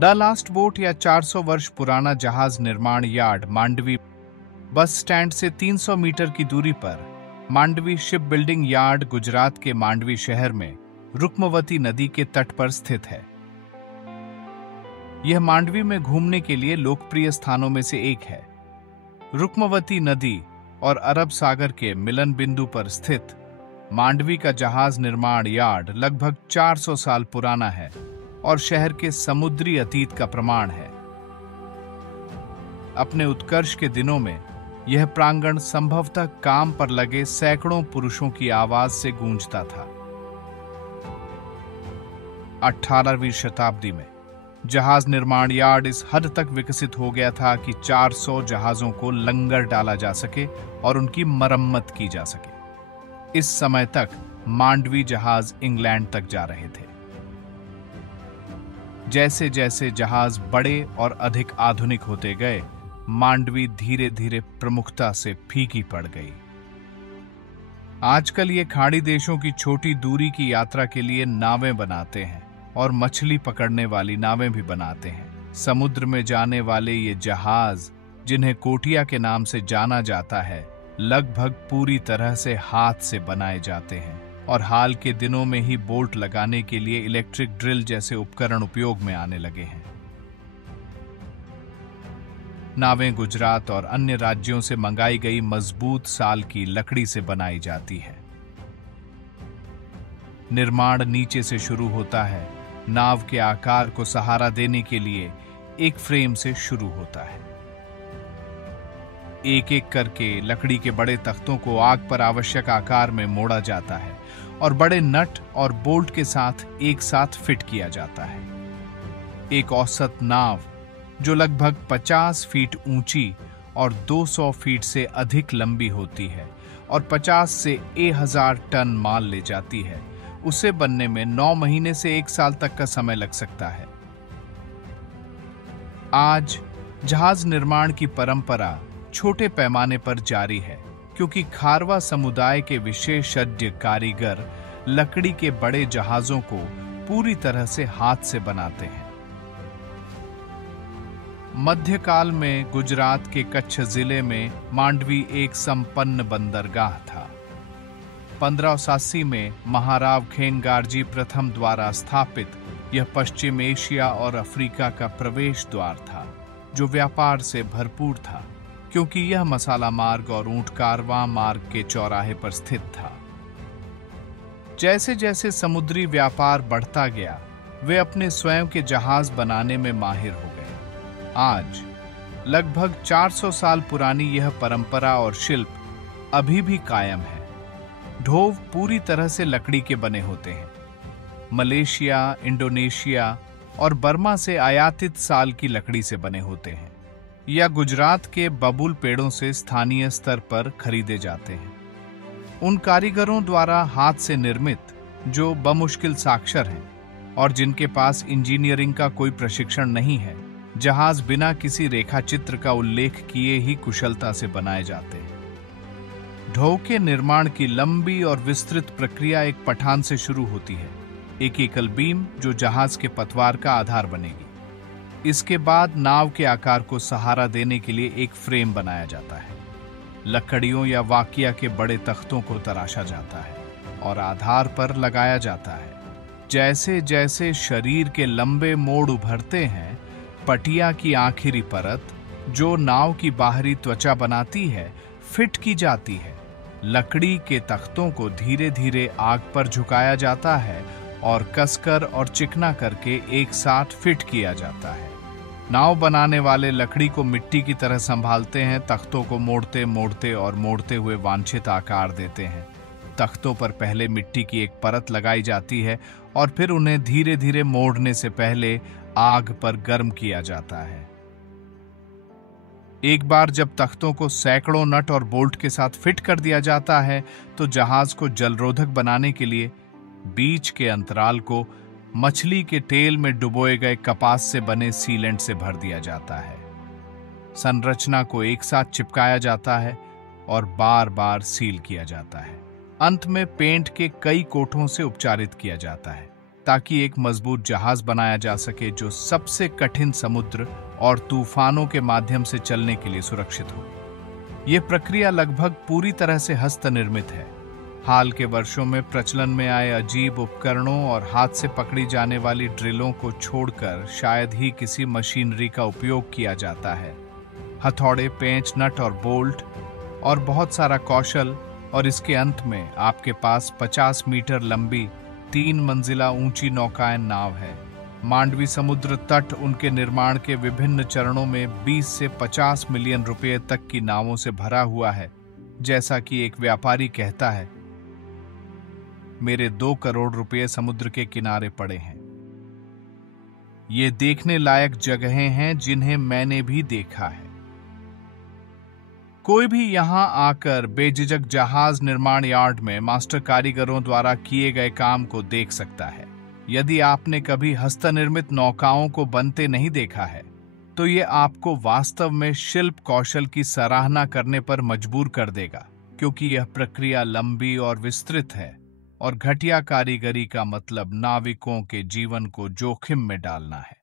The last boat या 400 वर्ष पुराना जहाज निर्माण यार्ड मांडवी बस स्टैंड से 300 मीटर की दूरी पर Mandvi ship building yard Gujarat के मांडवी शहर में रुक्मवती नदी के तट पर स्थित है। यह मांडवी में घूमने के लिए लोकप्रिय स्थानों में से एक है। रुक्मवती नदी और अरब सागर के मिलन बिंदु पर स्थित मांडवी का जहाज निर्माण यार्ड लगभग 400 साल पुराना है और शहर के समुद्री अतीत का प्रमाण है। अपने उत्कर्ष के दिनों में यह प्रांगण संभवतः काम पर लगे सैकड़ों पुरुषों की आवाज से गूंजता था। 18वीं शताब्दी में जहाज निर्माण यार्ड इस हद तक विकसित हो गया था कि 400 जहाजों को लंगर डाला जा सके और उनकी मरम्मत की जा सके। इस समय तक मांडवी जहाज इंग्लैंड तक जा रहे थे। जैसे जैसे जहाज बड़े और अधिक आधुनिक होते गए, मांडवी धीरे धीरे प्रमुखता से फीकी पड़ गई। आजकल ये खाड़ी देशों की छोटी दूरी की यात्रा के लिए नावें बनाते हैं और मछली पकड़ने वाली नावें भी बनाते हैं। समुद्र में जाने वाले ये जहाज, जिन्हें कोटिया के नाम से जाना जाता है, लगभग पूरी तरह से हाथ से बनाए जाते हैं और हाल के दिनों में ही बोल्ट लगाने के लिए इलेक्ट्रिक ड्रिल जैसे उपकरण उपयोग में आने लगे हैं। नावें गुजरात और अन्य राज्यों से मंगाई गई मजबूत साल की लकड़ी से बनाई जाती है। निर्माण नीचे से शुरू होता है। नाव के आकार को सहारा देने के लिए एक फ्रेम से शुरू होता है। एक एक करके लकड़ी के बड़े तख्तों को आग पर आवश्यक आकार में मोड़ा जाता है और बड़े नट और बोल्ट के साथ एक साथ फिट किया जाता है। एक औसत नाव जो लगभग 50 फीट ऊंची और 200 फीट से अधिक लंबी होती है और 50 से 1000 टन माल ले जाती है, उसे बनने में 9 महीने से 1 साल तक का समय लग सकता है। आज जहाज निर्माण की परंपरा छोटे पैमाने पर जारी है, क्योंकि खारवा समुदाय के विशेषज्ञ कारीगर लकड़ी के बड़े जहाजों को पूरी तरह से हाथ से बनाते हैं। मध्यकाल में गुजरात के कच्छ जिले में मांडवी एक संपन्न बंदरगाह था। 1580 में महाराव खेंगारजी प्रथम द्वारा स्थापित यह पश्चिम एशिया और अफ्रीका का प्रवेश द्वार था, जो व्यापार से भरपूर था, क्योंकि यह मसाला मार्ग और ऊंट कारवां मार्ग के चौराहे पर स्थित था। जैसे जैसे समुद्री व्यापार बढ़ता गया, वे अपने स्वयं के जहाज बनाने में माहिर हो गए। आज लगभग 400 साल पुरानी यह परंपरा और शिल्प अभी भी कायम है। ढोव पूरी तरह से लकड़ी के बने होते हैं। मलेशिया, इंडोनेशिया और बर्मा से आयातित साल की लकड़ी से बने होते हैं या गुजरात के बबूल पेड़ों से स्थानीय स्तर पर खरीदे जाते हैं। उन कारीगरों द्वारा हाथ से निर्मित, जो बमुश्किल साक्षर हैं और जिनके पास इंजीनियरिंग का कोई प्रशिक्षण नहीं है, जहाज बिना किसी रेखा चित्र का उल्लेख किए ही कुशलता से बनाए जाते हैं। ढोव के निर्माण की लंबी और विस्तृत प्रक्रिया एक पठान से शुरू होती है, एक एकल बीम जो जहाज के पतवार का आधार बनेगी। इसके बाद नाव के आकार को सहारा देने के लिए एक फ्रेम बनाया जाता है। लकड़ियों या वाकिया के बड़े तख्तों को तराशा जाता है और आधार पर लगाया जाता है। जैसे जैसे शरीर के लंबे मोड़ उभरते हैं, पटिया की आखिरी परत, जो नाव की बाहरी त्वचा बनाती है, फिट की जाती है। लकड़ी के तख्तों को धीरे धीरे आग पर झुकाया जाता है और कसकर और चिकना करके एक साथ फिट किया जाता है। नाव बनाने वाले लकड़ी को मिट्टी की तरह संभालते हैं, तख्तों को मोड़ते मोड़ते और मोड़ते हुए वांछित आकार देते हैं। तख्तों पर पहले मिट्टी की एक परत लगाई जाती है और फिर उन्हें धीरे धीरे मोड़ने से पहले आग पर गर्म किया जाता है। एक बार जब तख्तों को सैकड़ों नट और बोल्ट के साथ फिट कर दिया जाता है, तो जहाज को जलरोधक बनाने के लिए बीच के अंतराल को मछली के तेल में डुबोए गए कपास से बने सीलेंट से भर दिया जाता है। संरचना को एक साथ चिपकाया जाता है और बार बार सील किया जाता है। अंत में पेंट के कई कोठों से उपचारित किया जाता है ताकि एक मजबूत जहाज बनाया जा सके जो सबसे कठिन समुद्र और तूफानों के माध्यम से चलने के लिए सुरक्षित हो। यह प्रक्रिया लगभग पूरी तरह से हस्तनिर्मित है। हाल के वर्षों में प्रचलन में आए अजीब उपकरणों और हाथ से पकड़ी जाने वाली ड्रिलों को छोड़कर शायद ही किसी मशीनरी का उपयोग किया जाता है। हथौड़े, पेंच, नट और बोल्ट और बहुत सारा कौशल, और इसके अंत में आपके पास 50 मीटर लंबी 3 मंजिला ऊंची नौकायन नाव है। मांडवी समुद्र तट उनके निर्माण के विभिन्न चरणों में 20 से 50 मिलियन रुपए तक की नावों से भरा हुआ है। जैसा कि एक व्यापारी कहता है, मेरे 2 करोड़ रुपए समुद्र के किनारे पड़े हैं। ये देखने लायक जगहें हैं जिन्हें मैंने भी देखा है। कोई भी यहां आकर बेझिझक जहाज निर्माण यार्ड में मास्टर कारीगरों द्वारा किए गए काम को देख सकता है। यदि आपने कभी हस्तनिर्मित नौकाओं को बनते नहीं देखा है, तो ये आपको वास्तव में शिल्प कौशल की सराहना करने पर मजबूर कर देगा, क्योंकि यह प्रक्रिया लंबी और विस्तृत है और घटिया कारीगरी का मतलब नाविकों के जीवन को जोखिम में डालना है।